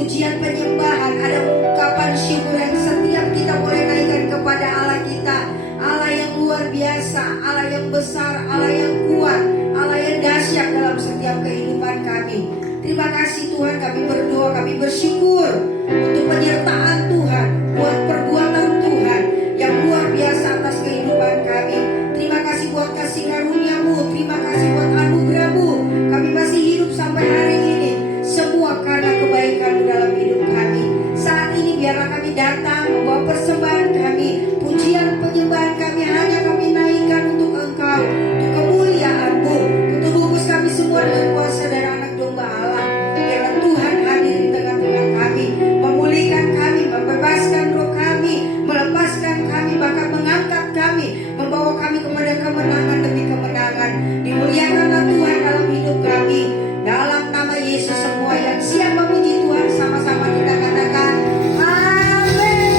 pujian penyembahan, ada ungkapan syukur yang setiap kita boleh naikkan kepada Allah kita. Allah yang luar biasa, Allah yang besar, Allah yang kuat, Allah yang dahsyat dalam setiap kehidupan kami. Terima kasih Tuhan, kami berdoa, kami bersyukur untuk penyertaan Tuhan, buat perbuatan Tuhan yang luar biasa atas kehidupan kami. Terima kasih buat kasih karunia-Mu, terima kasih buat anugerah-Mu. Kami masih hidup sampai hari ini, semua karena kebaikan-Mu dalam hidup kami. Saat ini biarlah kami datang membawa persembahan kami, pujian penyembahan kami hanya kami naikkan untuk Engkau, untuk kemuliaan-Mu. Tutup bungkus kami semua dengan kuasa darah anak domba Allah. Biarlah Tuhan hadir di tengah-tengah kami, memulihkan kami, membebaskan roh kami, melepaskan kami, bahkan mengangkat kami, membawa kami kepada kemenangan demi kemenangan. Dimuliakanlah Tuhan dalam hidup kami. Dalam nama Yesus, semua yang siap memuji Tuhan sama-sama kita katakan amin.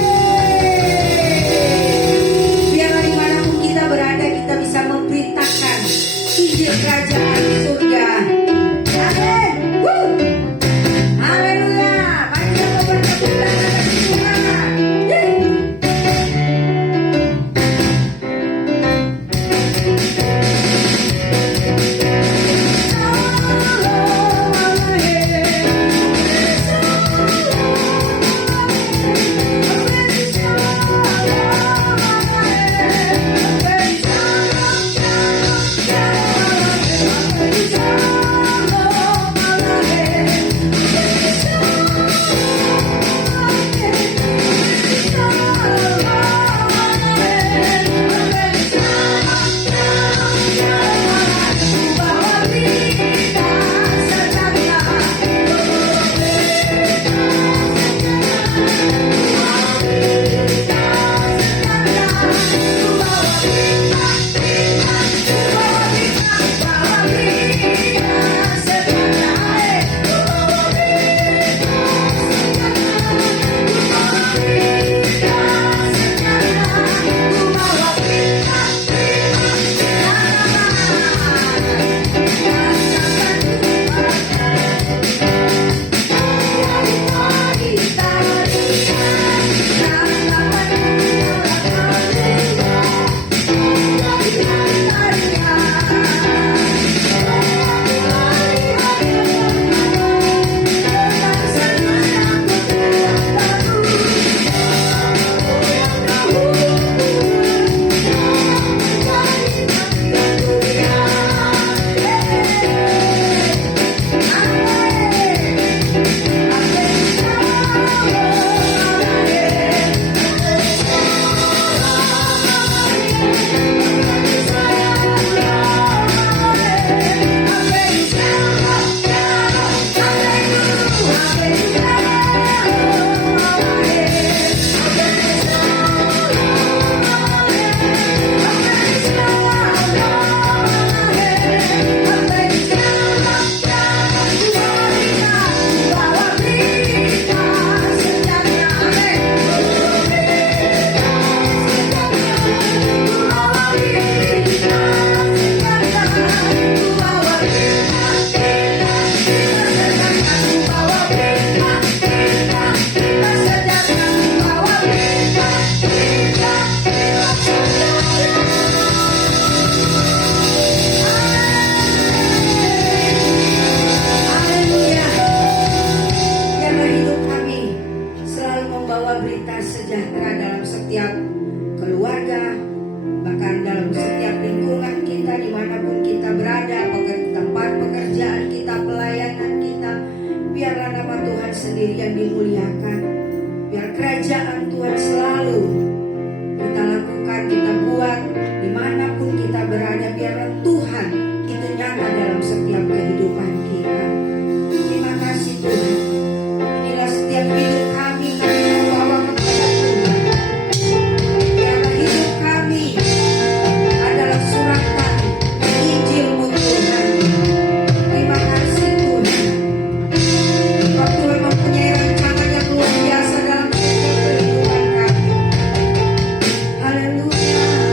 Biarlah dimanapun kita berada, kita bisa memberitakan Injil kerajaan surga. Amin. Haleluya. Mari kita bertepuk tangan Tuhan. sendiri yang dimuliakan. Biar kerajaan Tuhan selalu kita lakukan, kita buat dimanapun kita berada. Biarlah Tuhan itu nyata dalam setiap kehidupan kita. Terima kasih Tuhan. Inilah setiap hidup kami membawa kepada Tuhan. Biarlah hidup kami adalah suratan Injil-Mu Tuhan. Terima kasih Tuhan. Kau Tuhan mempunyai rancangan yang luar biasa dalam setiap kehidupan kami. Haleluya.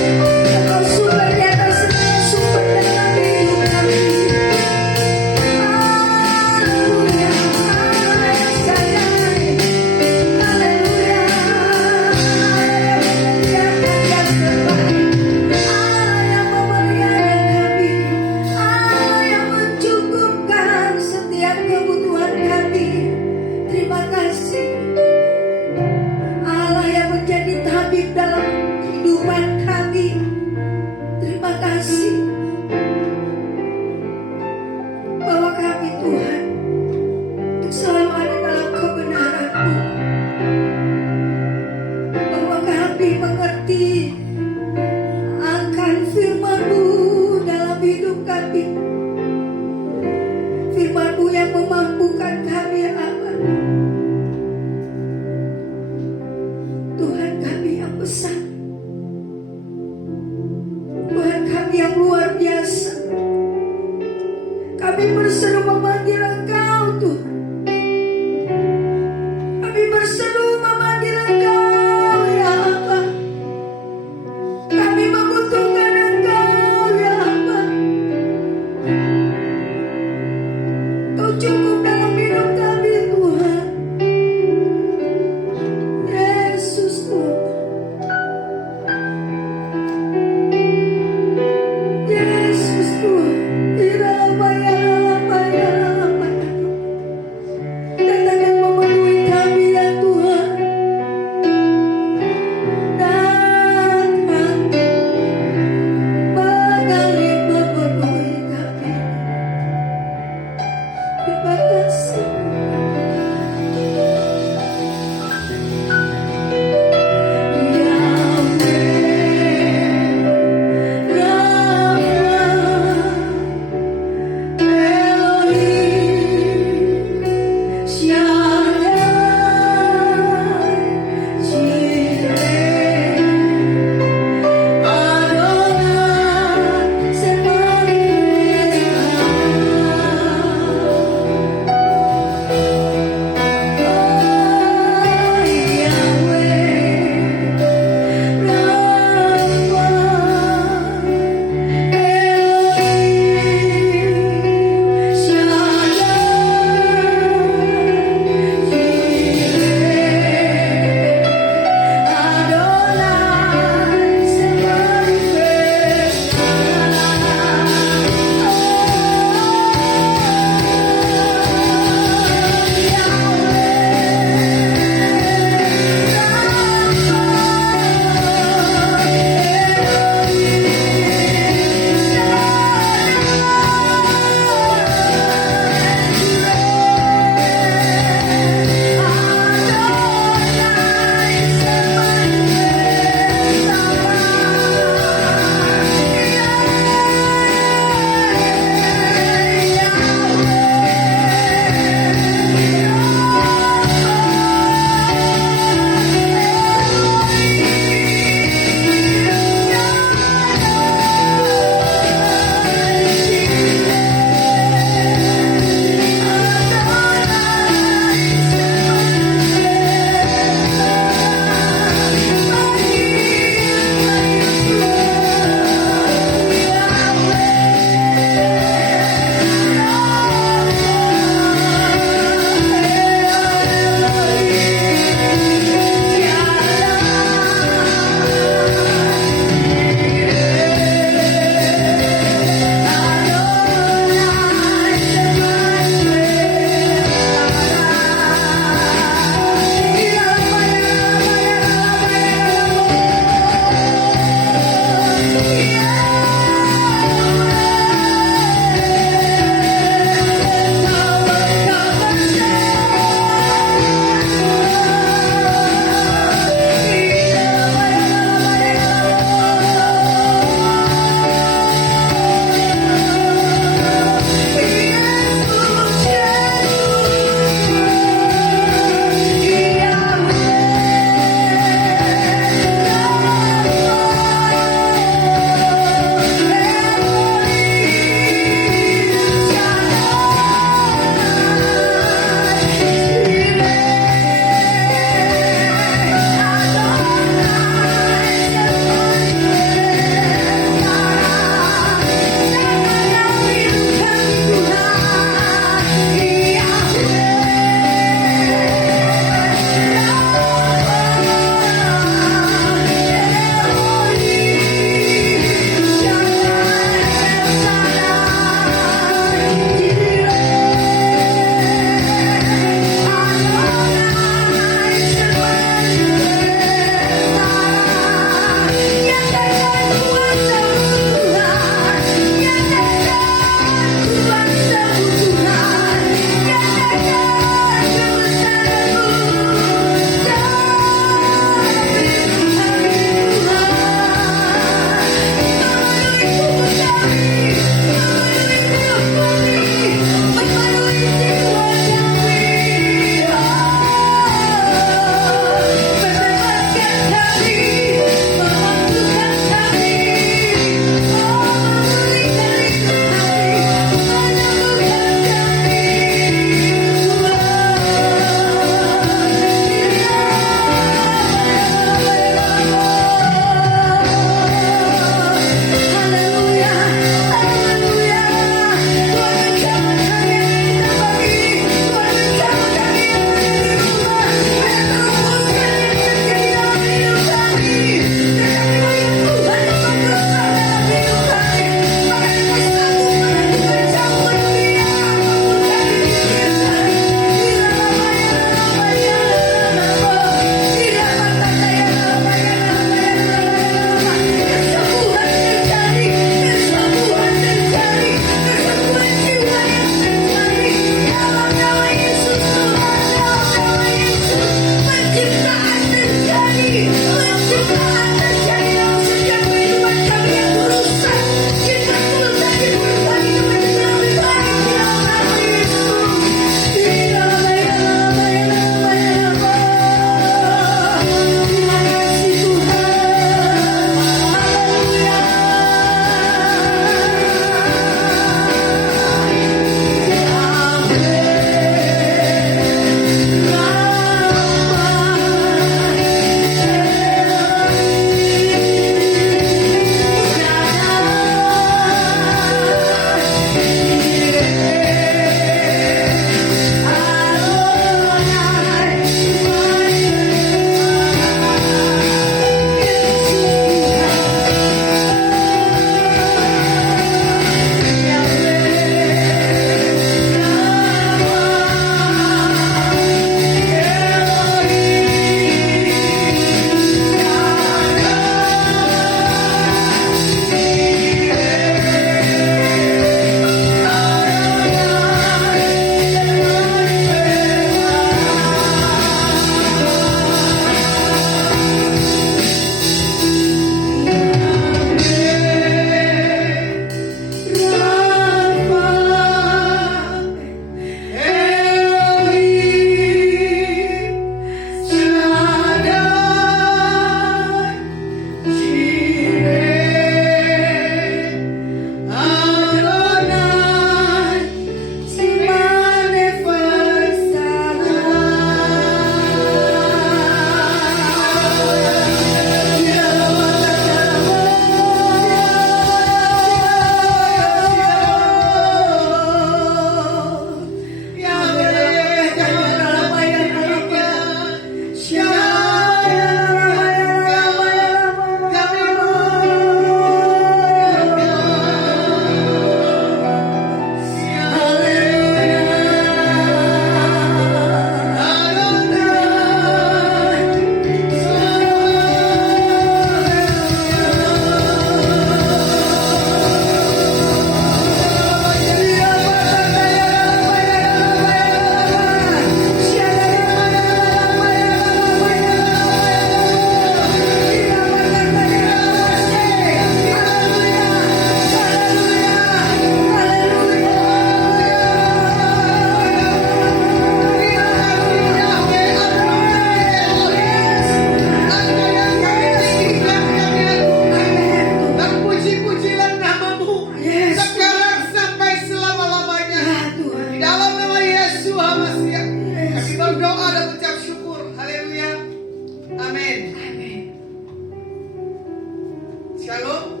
Shalom.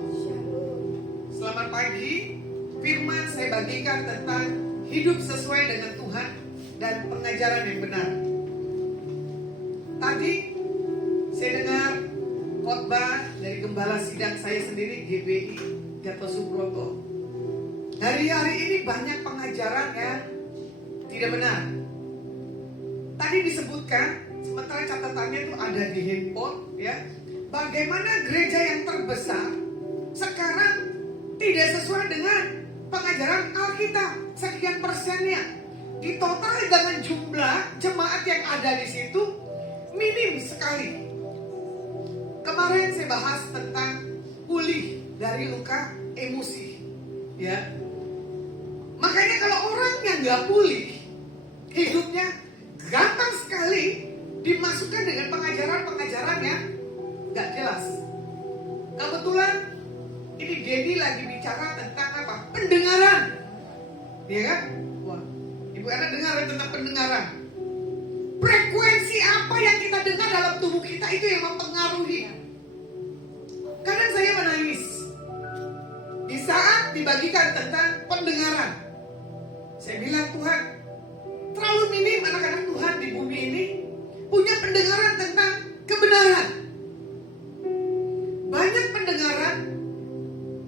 Selamat pagi. Firman saya bagikan tentang hidup sesuai dengan Tuhan dan pengajaran yang benar. Tadi saya dengar khotbah dari gembala sidang saya sendiri, GBI Gatot Subroto. Hari-hari ini banyak pengajaran yang tidak benar. Tadi disebutkan, sementara catatannya itu ada di handphone, ya, bagaimana gereja yang terbesar sekarang tidak sesuai dengan pengajaran Alkitab. Sekian persennya ditotali dengan jumlah jemaat yang ada di situ minim sekali. Kemarin saya bahas tentang pulih dari luka emosi, ya. Makanya kalau orang yang nggak pulih, hidupnya gampang sekali dimasukkan dengan pengajaran-pengajaran yang nggak jelas. Kebetulan ini Dedi lagi bicara tentang apa? Pendengaran, ya kan? Wah, Ibu Ana dengar tentang pendengaran. Frekuensi apa yang kita dengar dalam tubuh kita itu yang mempengaruhi. Kadang saya menangis di saat dibagikan tentang pendengaran. Saya bilang, Tuhan, terlalu minim anak-anak Tuhan di bumi ini punya pendengaran tentang kebenaran. Banyak pendengaran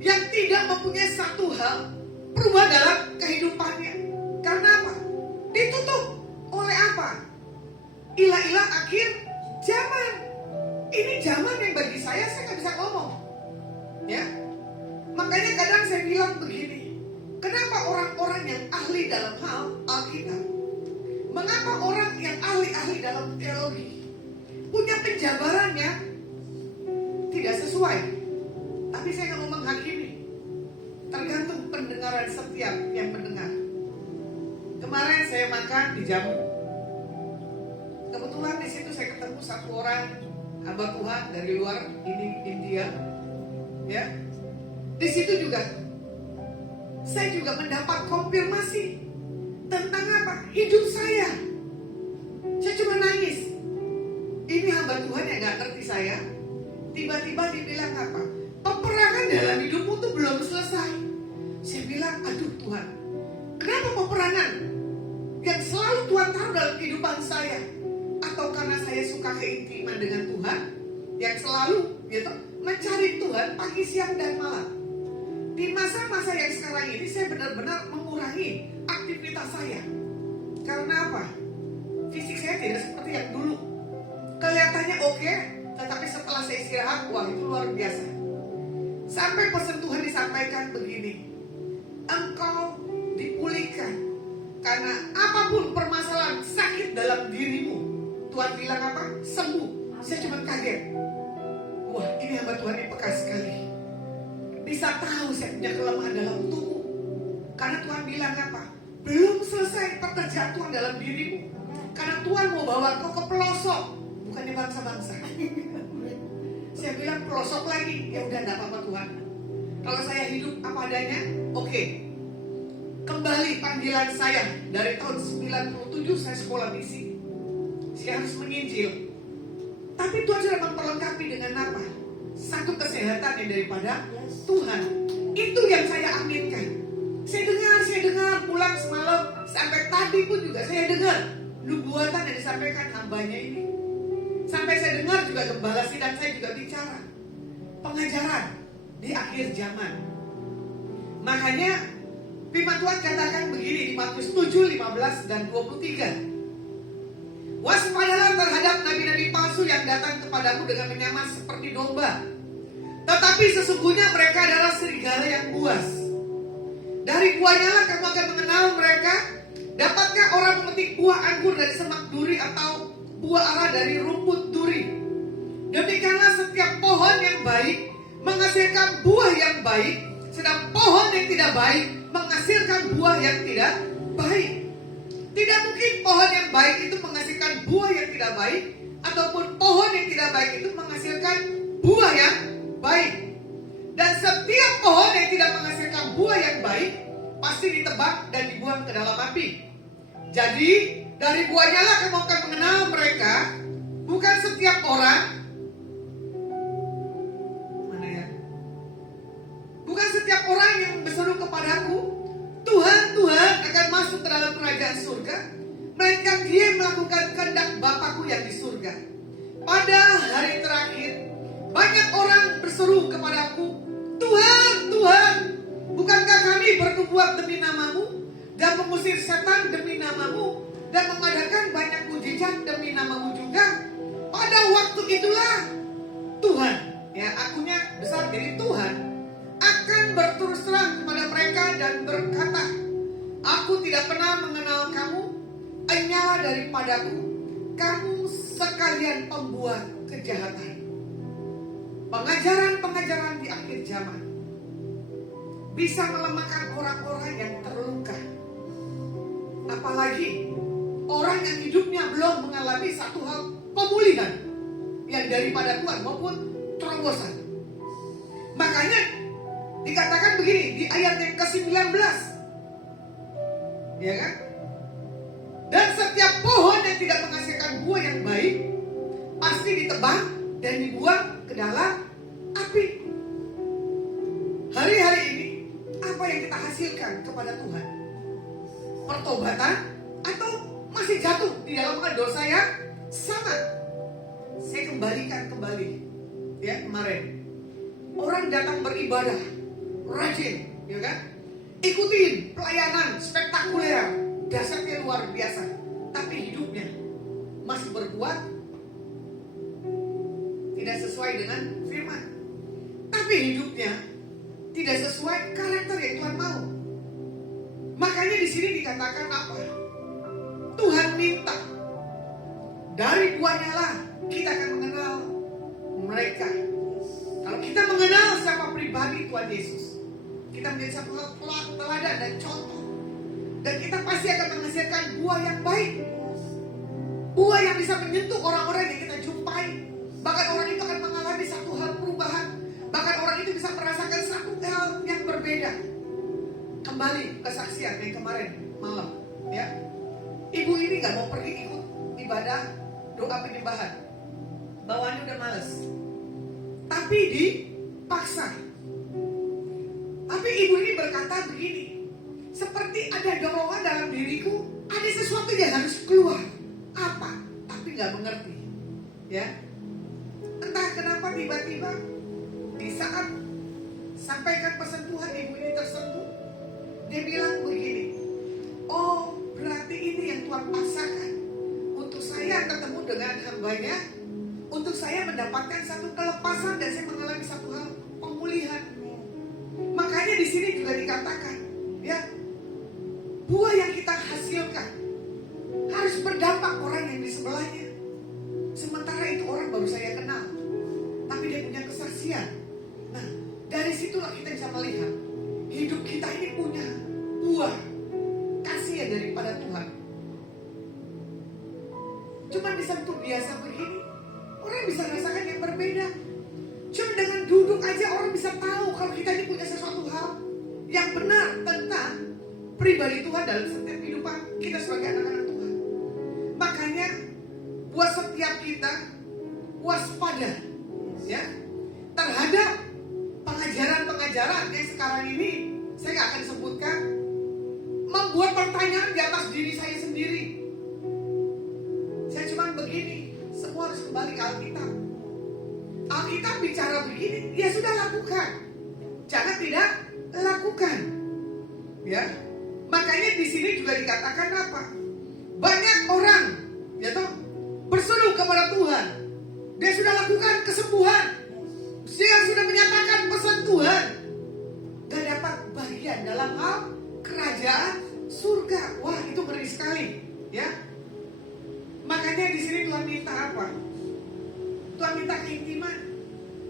yang tidak mempunyai satu hal perubahan dalam kehidupannya. Karena apa? Ditutup oleh apa? Ilah-ilah akhir zaman. Ini zaman yang bagi saya nggak bisa ngomong, ya. Makanya kadang saya bilang begini, kenapa orang-orang yang ahli dalam hal Alkitab, mengapa orang yang ahli-ahli dalam teologi punya penjabarannya tidak sesuai? Tapi saya nggak mau menghakimi, tergantung pendengaran setiap yang mendengar. Kemarin saya makan di Jamu. Kebetulan di situ saya ketemu satu orang hamba Tuhan dari luar ini India, ya. Di situ juga saya juga mendapat konfirmasi tentang apa? Hidup saya. Saya cuma nangis. Ini hamba Tuhan yang gak ngerti saya. Tiba-tiba dibilang apa? Peperangan dalam hidupmu tuh belum selesai. Saya bilang, aduh Tuhan, kenapa peperangan yang selalu Tuhan taruh dalam kehidupan saya? Atau karena saya suka keintiman dengan Tuhan, yang selalu gitu, mencari Tuhan pagi, siang, dan malam. Di masa-masa yang sekarang ini saya benar-benar mengurangi aktivitas saya. Karena apa? Fisik saya tidak seperti yang dulu. Kelihatannya oke, tetapi setelah saya istirahat, wah itu luar biasa. Sampai pesan Tuhan disampaikan begini, engkau dipulihkan karena apapun permasalahan sakit dalam dirimu, Tuhan bilang apa? Sembuh. Saya cuma kaget. Wah, ini hamba Tuhan yang peka sekali. Bisa tahu saya punya kelemahan dalam tubuh. Karena Tuhan bilang apa? Belum selesai pekerjaan Tuhan dalam dirimu. Karena Tuhan mau bawa kau ke pelosok, bukannya bangsa-bangsa. Saya bilang pelosok lagi. Ya udah, enggak apa-apa Tuhan. Kalau saya hidup apa adanya, oke. Kembali panggilan saya. Dari tahun 97 saya sekolah misi. Saya harus menginjil. Tapi Tuhan sudah memperlengkapi dengan apa? Satu kesehatan yang daripada Tuhan. Itu yang saya aminkan. Saya dengar pulang semalam, sampai tadi pun juga saya dengar nubuatan yang disampaikan hambanya ini. Sampai saya dengar juga gembala sidang saya juga bicara pengajaran di akhir zaman. Makanya firman Tuhan katakan begini di Matius 7, 15 dan 23. Waspadalah terhadap nabi-nabi palsu yang datang kepadamu dengan menyamar seperti domba, tetapi sesungguhnya mereka adalah serigala yang buas. Dari buahnya lah kamu akan mengenal mereka. Dapatkah orang memetik buah anggur dari semak duri atau buah ara dari rumput duri? Demikianlah setiap pohon yang baik menghasilkan buah yang baik, sedang pohon yang tidak baik menghasilkan buah yang tidak baik. Tidak mungkin pohon yang baik itu menghasilkan buah yang tidak baik, ataupun pohon yang tidak baik itu menghasilkan buah yang baik. Dan setiap pohon yang tidak menghasilkan buah yang baik pasti ditebang dan dibuang ke dalam api. Jadi dari buahnya lah kamu akan mengenal mereka. Bukan setiap orang, mana ya, setiap orang yang berseru kepadaku, Tuhan, Tuhan, akan masuk ke dalam kerajaan surga, melainkan dia melakukan kehendak Bapakku yang di surga. Pada hari terakhir, banyak orang berseru kepadaku, Tuhan, Tuhan, bukankah kami bernubuat demi namamu dan mengusir setan demi namamu dan mengadakan banyak mujizat demi namamu juga? Pada waktu itulah Tuhan, ya akunya besar jadi Tuhan, akan berterus terang kepada mereka dan berkata, aku tidak pernah mengenal kamu, hanyalah daripadaku, kamu sekalian pembuat kejahatan. Pengajaran-pengajaran di akhir zaman bisa melemahkan orang-orang yang terluka. Apalagi orang yang hidupnya belum mengalami satu hal pemulihan yang daripada Tuhan maupun terobosan. Makanya dikatakan begini di ayat yang ke-19, ya kan? Dan setiap pohon yang tidak menghasilkan buah yang baik pasti ditebang dan dibuang ke dalam api. Hari-hari ini apa yang kita hasilkan kepada Tuhan? Pertobatan atau masih jatuh di dalam dosa yang sama? Saya kembalikan kembali ya kemarin. Orang datang beribadah rajin, ya kan? Ikutin pelayanan spektakuler, dasarnya luar biasa, tapi hidupnya masih berbuat tidak sesuai dengan firman. Tapi hidupnya tidak sesuai karakter yang Tuhan mau. Makanya di sini dikatakan apa? Tuhan minta dari buahnya lah kita akan mengenal mereka. Kalau kita mengenal siapa pribadi Tuhan Yesus, kita menjadi satu teladan dan contoh, dan kita pasti akan menghasilkan buah yang baik, buah yang bisa menyentuh orang-orang yang kita jumpai. Bahkan orang itu akan mengalami satu hal perubahan, bahkan orang itu bisa merasakan satu hal yang berbeda. Kembali kesaksian yang kemarin malam, ya, ibu ini gak mau pergi ikut ibadah doa penyembahan, bawaannya udah males, tapi dipaksa. Tapi ibu ini berkata begini, seperti ada dorongan dalam diriku, ada sesuatu yang harus keluar. Apa? Tapi gak mengerti, ya. Entah kenapa tiba-tiba di saat sampaikan pesan Tuhan, ibu ini tersentuh. Dia bilang begini, oh berarti ini yang Tuhan paksakan untuk saya ketemu dengan hambanya, untuk saya mendapatkan satu kelepasan dan saya mengalami satu hal pemulihan. Makanya di sini juga dikatakan, ya, buah yang kita hasilkan harus berdampak orang yang di sebelahnya. Sementara itu orang baru saya kenal, tapi dia punya kesaksian. Nah, dari situlah kita bisa melihat hidup kita ini punya buah kasih daripada Tuhan. Cuma disentuh biasa begini, orang bisa merasakan yang berbeda. Cuma dengan duduk aja orang bisa tahu kalau kita ini punya sesuatu hal yang benar tentang pribadi Tuhan dalam setiap kehidupan kita sebagai anak-anak Tuhan. Makanya buat setiap kita waspada, ya, terhadap pengajaran-pengajaran yang sekarang ini saya gak akan sebutkan, membuat pertanyaan di atas diri saya sendiri. Saya cuma begini, semua harus kembali ke Alkitab. Alkitab bicara begini, ya sudah lakukan, jangan tidak lakukan, ya. Makanya di sini juga dikatakan apa? Banyak orang, ya toh, berseru kepada Tuhan. Dia sudah lakukan kesembuhan, dia sudah menyatakan pesan Tuhan, gak dapat bagian dalam hal kerajaan surga. Wah, itu ngeri sekali, ya. Makanya di sini Tuhan minta apa? Tuhan minta keintiman.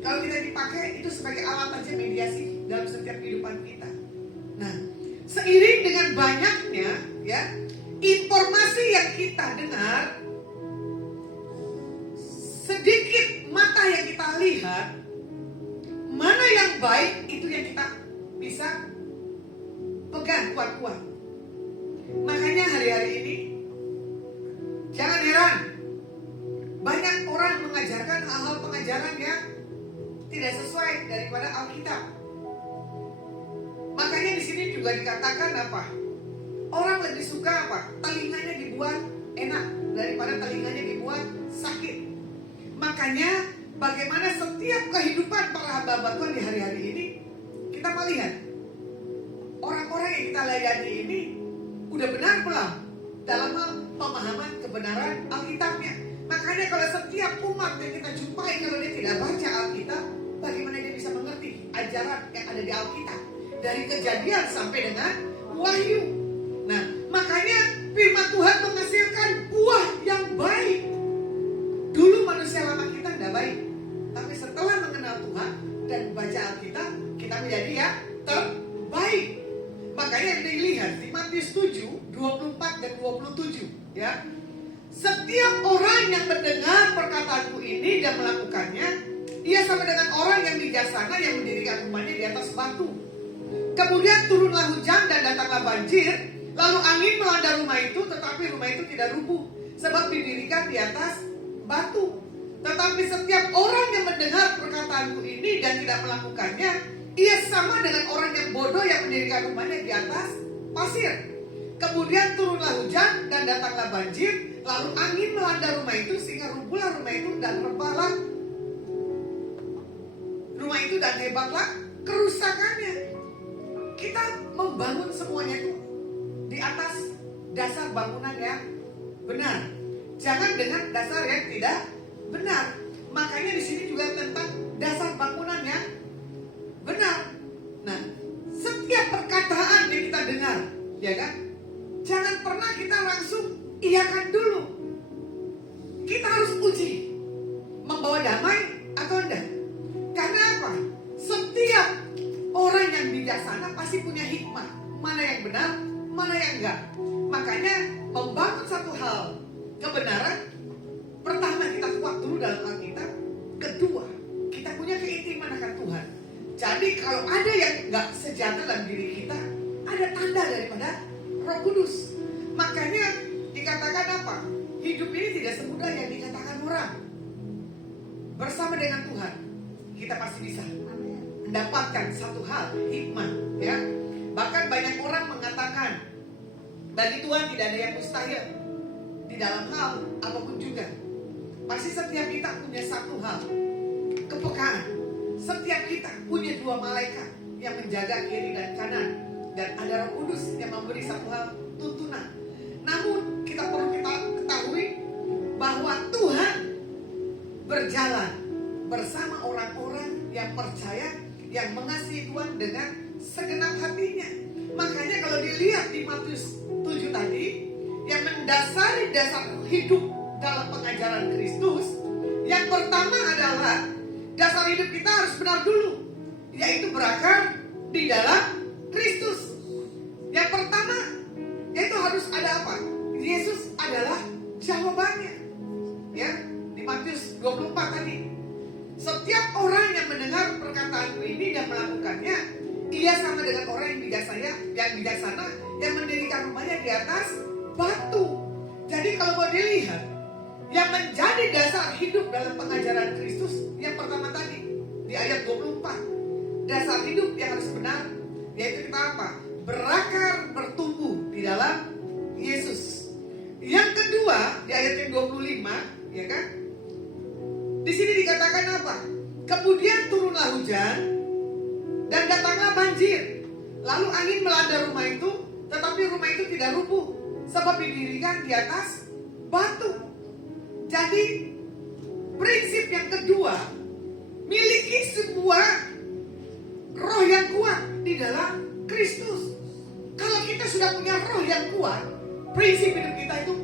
Kalau kita dipakai itu sebagai alat aja mediasi dalam setiap kehidupan kita. Nah, seiring dengan banyaknya, ya, informasi yang kita dengar, sedikit mata yang kita lihat, mana yang baik itu yang kita bisa pegang kuat-kuat. Makanya hari-hari ini jangan heran banyak orang mengajarkan hal-hal pengajaran yang tidak sesuai daripada Alkitab. Makanya di sini juga dikatakan apa? Orang lebih suka apa? Telinganya dibuat enak daripada telinganya dibuat sakit. Makanya bagaimana setiap kehidupan para hamba Tuhan di hari-hari ini, kita melihat orang-orang yang kita layani ini udah benar belum dalam hal pemahaman kebenaran Alkitabnya. Makanya kalau setiap umat yang kita jumpai, kalau dia tidak baca Alkitab, bagaimana dia bisa mengerti ajaran yang ada di Alkitab? Dari Kejadian sampai dengan Wahyu. Nah, makanya firman Tuhan menghasilkan buah yang baik. Dulu manusia lama kita tidak baik, tapi setelah mengenal Tuhan dan baca Alkitab, kita menjadi yang terbaik. Makanya dilihat di Matius 7, 24 dan 27, ya. Setiap orang yang mendengar perkataanku ini dan melakukannya, ia sama dengan orang yang bijaksana yang mendirikan rumahnya di atas batu. Kemudian turunlah hujan dan datanglah banjir, lalu angin melanda rumah itu, tetapi rumah itu tidak rubuh, sebab didirikan di atas batu. Tetapi setiap orang yang mendengar perkataanku ini dan tidak melakukannya, ia sama dengan orang yang bodoh yang mendirikan rumahnya di atas pasir. Kemudian turunlah hujan dan datanglah banjir, lalu angin melanda rumah itu sehingga rubuhlah rumah itu dan rebahlah rumah itu dan hebatlah kerusakannya. Kita membangun semuanya itu di atas dasar bangunan yang benar, jangan dengan dasar yang tidak benar. Makanya di sini juga tentang dasar bangunan yang benar. Nah, setiap perkataan yang kita dengar, ya kan, jangan pernah kita langsung iyakan dulu. Kita harus uji membawa damai atau enggak. Karena apa? Setiap orang yang bijaksana pasti punya hikmah, mana yang benar, mana yang enggak. Makanya membangun satu hal kebenaran, pertama kita kuat dulu dalam Alkitab, kedua kita punya keintiman akan Tuhan. Jadi kalau ada yang enggak sejati dalam diri kita, ada tanda daripada Roh Kudus. Makanya dikatakan apa? Hidup ini tidak semudah yang dikatakan orang. Bersama dengan Tuhan, kita pasti bisa mendapatkan satu hal, hikmah, ya. Bahkan banyak orang mengatakan bagi Tuhan tidak ada yang mustahil di dalam hal apapun juga. Pasti setiap kita punya satu hal, kepekaan. Setiap kita punya dua malaikat yang menjaga kiri dan kanan, dan ada Roh Kudus yang memberi satu hal, tuntunan. Namun kita perlu ketahui bahwa Tuhan berjalan bersama orang-orang yang percaya, yang mengasihi Tuhan dengan segenap hatinya. Makanya kalau dilihat di Matius 7 tadi, yang mendasari dasar hidup dalam pengajaran Kristus, yang pertama adalah dasar hidup kita harus benar dulu, yaitu berakar di dalam Kristus. Yang pertama, yaitu harus ada apa? Yesus adalah jawabannya. Ya, di Matius 24 tadi. Setiap orang yang mendengar perkataanku ini dan melakukannya, ia sama dengan orang yang bijaksana yang mendirikan rumahnya di atas batu. Jadi kalau mau dilihat, yang menjadi dasar hidup dalam pengajaran Kristus, yang pertama tadi di ayat 24, dasar hidup yang harus benar, yaitu kita apa? Berakar, bertumbuh di dalam Yesus. Yang kedua di ayat yang 25, ya kan? Di sini dikatakan apa? Kemudian turunlah hujan dan datanglah banjir, lalu angin melanda rumah itu, tetapi rumah itu tidak rubuh, sebab didirikan di atas batu. Jadi prinsip yang kedua, miliki sebuah roh yang kuat di dalam Kristus. Kalau kita sudah punya roh yang kuat, prinsip hidup kita itu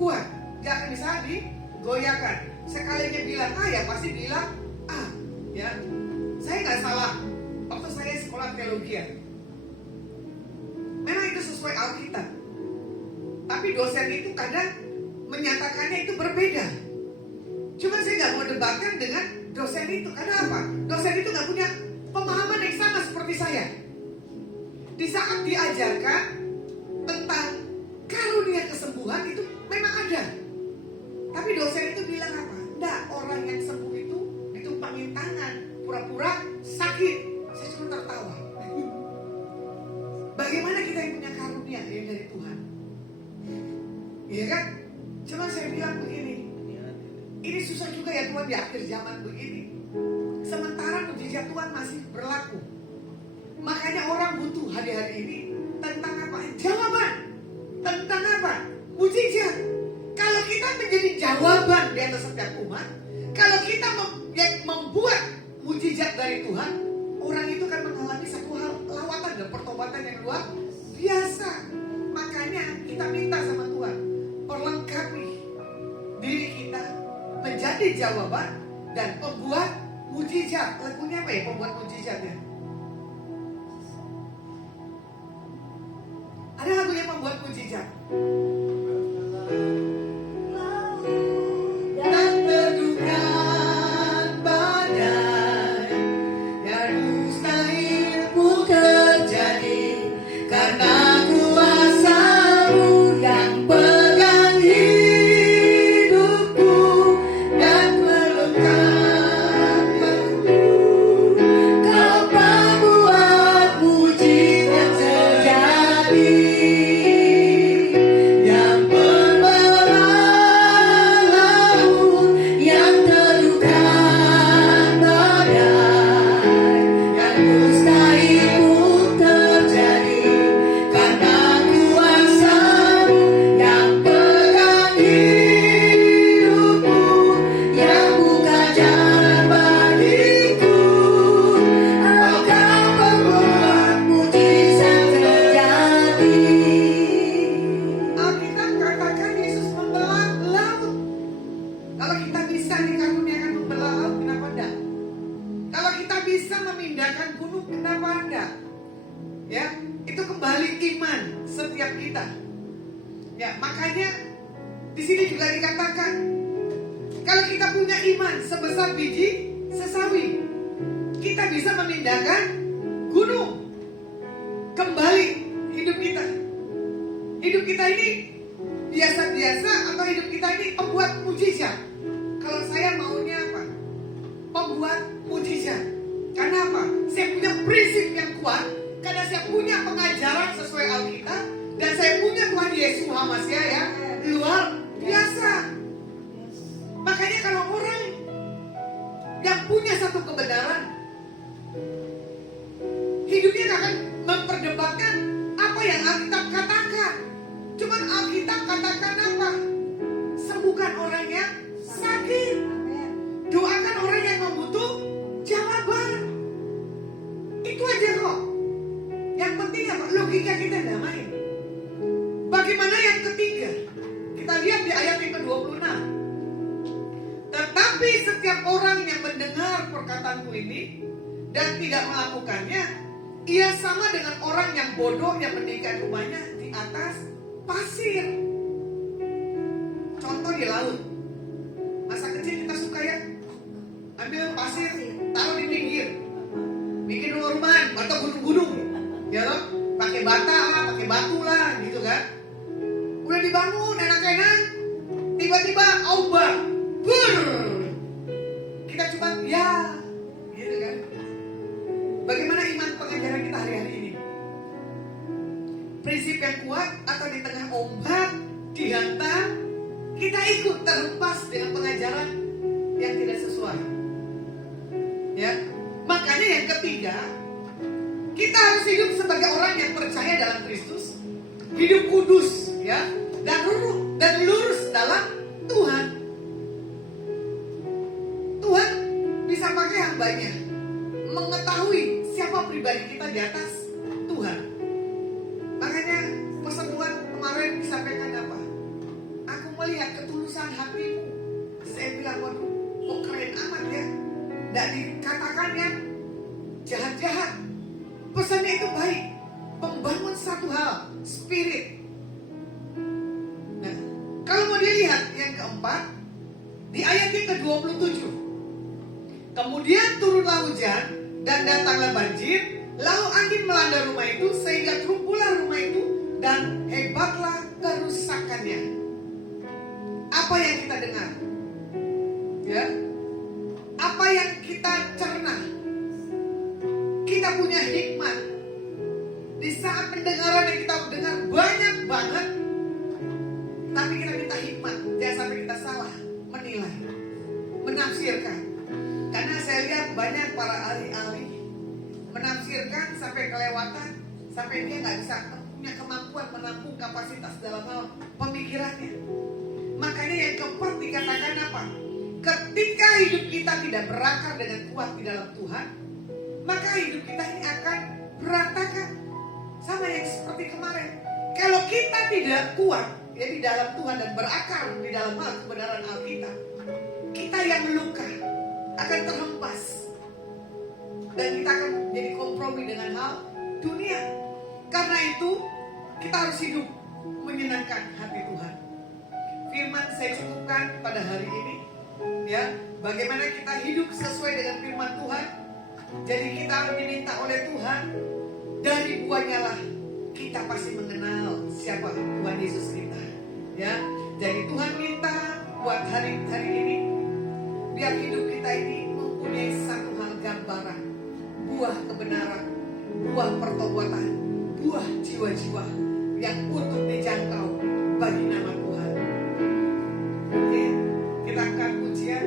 kuat, gak akan bisa digoyahkan. Sekalinya bilang A, ya pasti bilang A, ya. Saya nggak salah waktu saya sekolah teologi. Memang itu sesuai Alkitab. Tapi dosen itu kadang menyatakannya itu berbeda. Cuma saya nggak mau debatkan dengan dosen itu. Karena apa? Dosen itu nggak punya pemahaman yang sama seperti saya. Di saat diajarkan tentang karunia kesembuhan itu memang ada. Tapi dosen itu bilang apa? Enggak, orang yang sembuh itu ditumpangin tangan, pura-pura sakit. Saya cuma tertawa. Iya kan? Cuma saya bilang begini, ini susah juga ya Tuhan di akhir zaman begini. Sementara mujizat Tuhan masih berlaku. Makanya orang butuh hari-hari ini tentang apa? Jawaban. Tentang apa? Mujizat. Kalau kita menjadi jawaban di atas setiap umat, kalau kita membuat mujizat dari Tuhan, orang itu akan mengalami satu hal lawatan dan pertobatan yang luar biasa. Makanya kita minta sama Tuhan, perlengkapi diri kita menjadi jawaban dan pembuat mujizat. Lagunya apa ya pembuat mujizatnya? Ada lagu yang membuat mujizat. Dan teduhkan badai yang mustahil pun terjadi karena kuasa-Mu yang pegang hidupku dan melengkapkanku. Kau membuat mujizat terjadi. Yang berbelah laut, yang teduhkan badai, yang mustahil pun terjadi karena kuasa-Mu yang pegang hidupku, yang buka jalan bagiku. Engkau membuat mujizat terjadi. Alkitab katakan Yesus membelah laut. Kalau kita bisa dikaruniakan membelah laut, kenapa enggak? Kalau kita bisa memindahkan gunung, kenapa enggak? Ya, itu kembali iman setiap kita. Ya, makanya di sini juga dikatakan kalau kita punya iman sebesar biji sesawi, kita bisa memindahkan gunung. Kembali hidup kita. Hidup kita ini biasa-biasa atau hidup kita ini pembuat mujizat? Kalau saya maunya apa? Pembuat mujizat. Karena apa? Saya punya prinsip yang kuat. Karena saya punya pengajaran sesuai Alkitab. Dan saya punya Tuhan Yesus Hamasiah yang luar biasa. Makanya kalau orang yang punya satu kebenaran, hidupnya gak akan memperdebatkan apa yang Alkitab katakan. Cuman Alkitab katakan apa? Sembuhkan orang yang sakit. Doakan orang yang membutuh jawaban. Itu aja kok. Yang penting apa? Logika kita damai. Bagaimana yang ketiga? Kita lihat di ayat yang ke-26. Tetapi setiap orang yang mendengar perkataanku ini dan tidak melakukannya, ia sama dengan orang yang bodoh yang mendirikan rumahnya di atas pasir. Contoh di laut. Masa kecil kita suka ya ambil pasir, taruh di pinggir, bikin rumah atau gunung-gunung, ya loh, pakai bata lah, pakai batu lah, gitu kan. Udah dibangun enak-enak, tiba-tiba ombak, kita cuma ya, gitu kan. Bagaimana iman pengajaran kita hari-hari ini? Prinsip yang kuat atau di tengah ombak dihantam, kita ikut terlepas dengan pengajaran yang tidak sesuai. Ya, makanya yang ketiga, kita harus hidup sebagai orang yang percaya dalam Kristus, hidup kudus, ya, dan lurus dalam Tuhan. Tuhan bisa pakai hambanya mengetahui siapa pribadi kita di atas Tuhan. Makanya pesan Tuhan kemarin disampaikan apa? Aku melihat ketulusan hatimu. Saya bilang, waduh, kok keren amat ya. Tidak dikatakan yang jahat-jahat. Pesannya itu baik. Membangun satu hal, spirit. Nah, kalau mau dilihat yang keempat, di ayat yang ke-27. Kemudian turunlah hujan dan datanglah banjir, lalu angin melanda rumah itu sehingga terumpulah rumah itu dan hebatlah kerusakannya. Apa yang kita dengar? Ya. Apa yang kita cerna? Kita punya hikmat. Di saat pendengaran yang kita dengar banyak banget, tapi kita sampai kelewatan, sampai dia nggak bisa punya kemampuan menampung kapasitas dalam hal pemikirannya. Makanya yang keempat dikatakan apa? Ketika hidup kita tidak berakar dengan kuat di dalam Tuhan, maka hidup kita ini akan berantakan. Sama yang seperti kemarin. Kalau kita tidak kuat ya di dalam Tuhan dan berakar di dalam hal kebenaran Alkitab, kita yang luka akan terhempas. Dan kita akan jadi kompromi dengan hal dunia. Karena itu kita harus hidup menyenangkan hati Tuhan. Firman saya cukupkan pada hari ini. Ya, bagaimana kita hidup sesuai dengan firman Tuhan. Jadi kita diminta oleh Tuhan, dari buahnya lah kita pasti mengenal siapa Tuhan Yesus kita. Ya, jadi Tuhan minta buat hari ini, biar hidup kita ini mempunyai satu hal gambaran, buah kebenaran, buah pertobatan, buah jiwa-jiwa yang untuk dijangkau bagi nama Tuhan. Oke, kita akan pujian.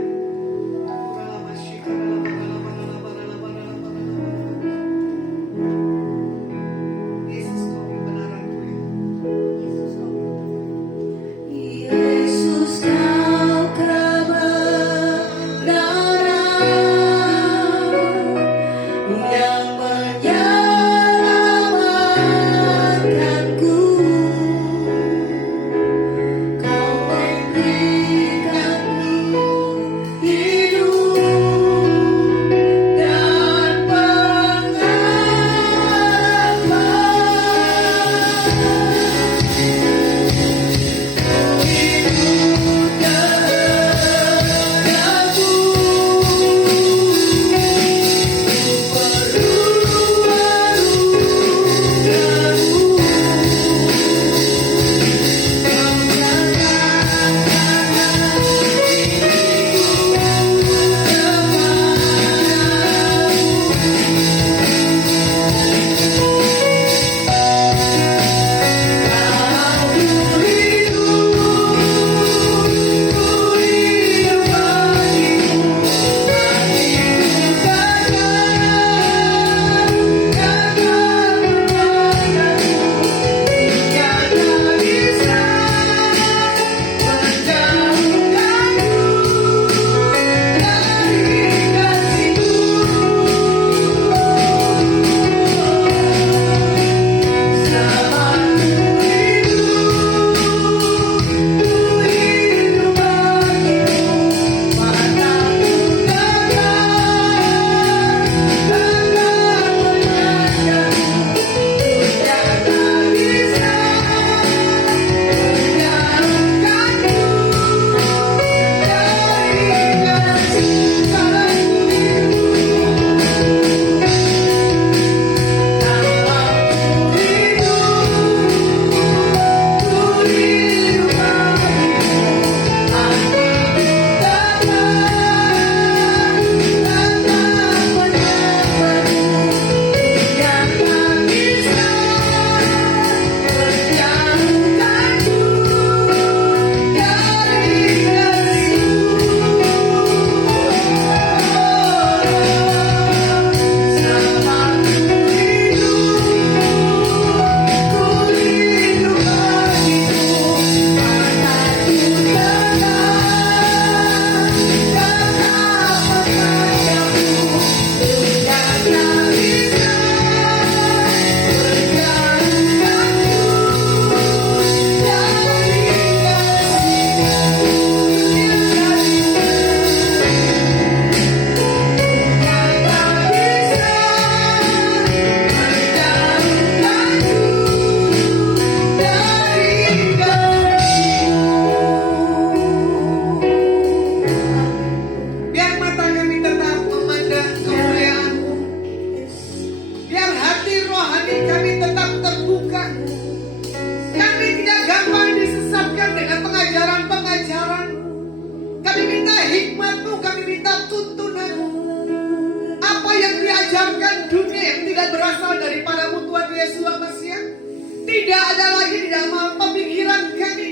Tidak ada lagi di dalam pemikiran kami.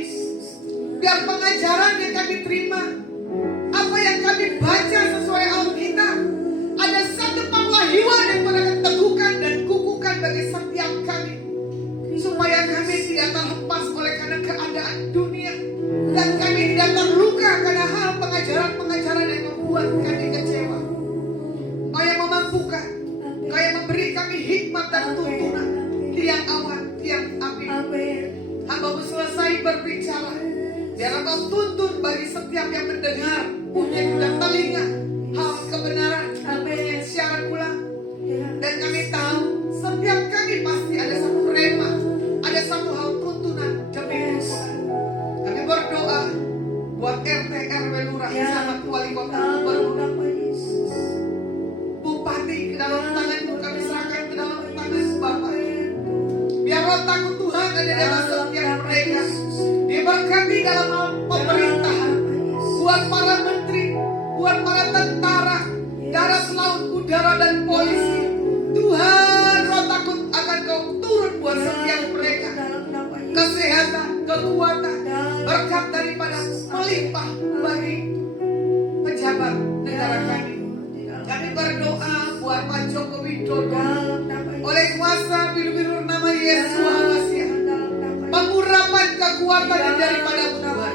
Biar pengajaran yang kami terima, apa yang kami baca sesuai Alkitab, ada satu pengwahyuan yang pada keteguhan dan kukuh dan tuntunan, tiang awan, tiang api. Amin. Hamba-Mu selesai berbicara, biar Engkau tuntun bagi setiap yang mendengar, punya juga telinga, hal kebenaran, Amin. siaran ulang. Ya. Dan kami tahu setiap kami pasti ada satu rema, ada satu hal tuntunan demi Tuhan. Kami berdoa buat RT, RW, lurah, Ya. sama wali kota, Dalam gubernur, nama Yesus. bupati, ke dalam tangan-Mu kami serahkan ke dalam tangan Bapak. Biar roh takut Tuhan ada di atas setiap mereka. Diberkati dalam hal pemerintahan, buat para menteri, buat para tentara, darat, laut, udara, dan polisi. Tuhan, roh takut akan Kau turun buat setiap mereka. Dalam nama Yesus. Kesehatan, kekuatan, berkat daripada-Mu melimpah bagi pejabat negara kami. Kami berdoa buat Pak Joko Widodo. Dalam nama Yesus. Oleh kuasa biru-biru nama Yesus Hamasiah, Dalam nama Yesus. pengurapan kekuatan yang daripada Tuhan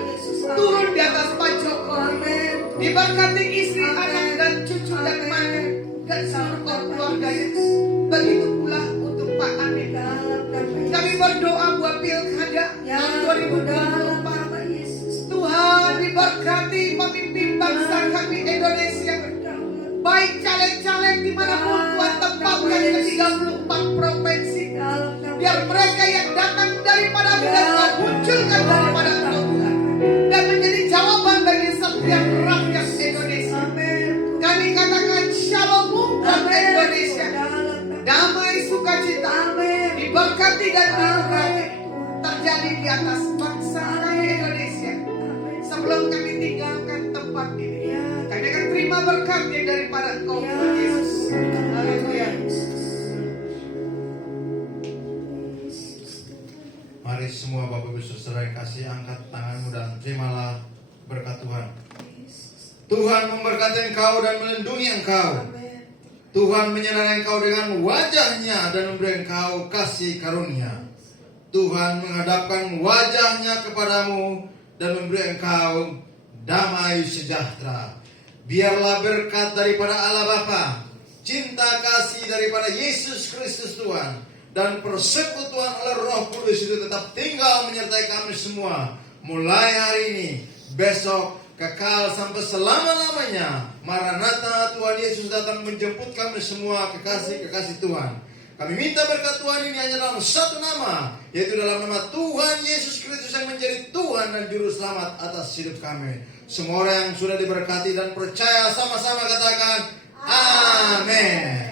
turun di atas Pak Joko. Amin. Diberkati istri, anak, dan cucu, dan mantu, dan seluruh keluarganya. Begitu pula untuk Pak Amin. Dalam nama Yesus. Kami berdoa buat pilkada Ya, tahun dalam 2024. nama Yesus. Tuhan diberkati pemimpin bangsa kami Indonesia. Baik caleg-caleg dimanapun Tuhan tempatkan ke 34 provinsi. Dalam nama Biar mereka yang datang daripada Tuhan munculkan daripada Engkau Tuhan, dan menjadi jawaban bagi setiap rakyat Indonesia. Amin. Kami katakan shalom buat Indonesia. Dalam nama Damai sukacita Amin. diberkati dan diurapi terjadi di atas bangsa kami Indonesia. Amin. Sebelum kami tinggalkan tempat ini, Ya. kami akan terima berkat yang daripada Engkau Ya. Tuhan Yesus. Haleluya. Mari semua Bapak Ibu Saudara yang kasih, angkat tanganmu dan terimalah berkat Tuhan. Tuhan memberkati engkau dan melindungi engkau. Amin. Tuhan menyertai engkau dengan wajahnya dan memberi engkau kasih karunia. Tuhan menghadapkan wajahnya kepadamu dan memberi engkau damai sejahtera. Biarlah berkat daripada Allah Bapa, cinta kasih daripada Yesus Kristus Tuhan, dan persekutuan oleh Roh Kudus itu tetap tinggal menyertai kami semua. Mulai hari ini, besok, kekal sampai selama-lamanya. Maranatha, Tuhan Yesus datang menjemput kami semua, kekasih-kekasih Tuhan. Kami minta berkat Tuhan ini hanya dalam satu nama, yaitu dalam nama Tuhan Yesus Kristus yang menjadi Tuhan dan Juru Selamat atas hidup kami. Semua orang yang sudah diberkati dan percaya sama-sama katakan, Amin.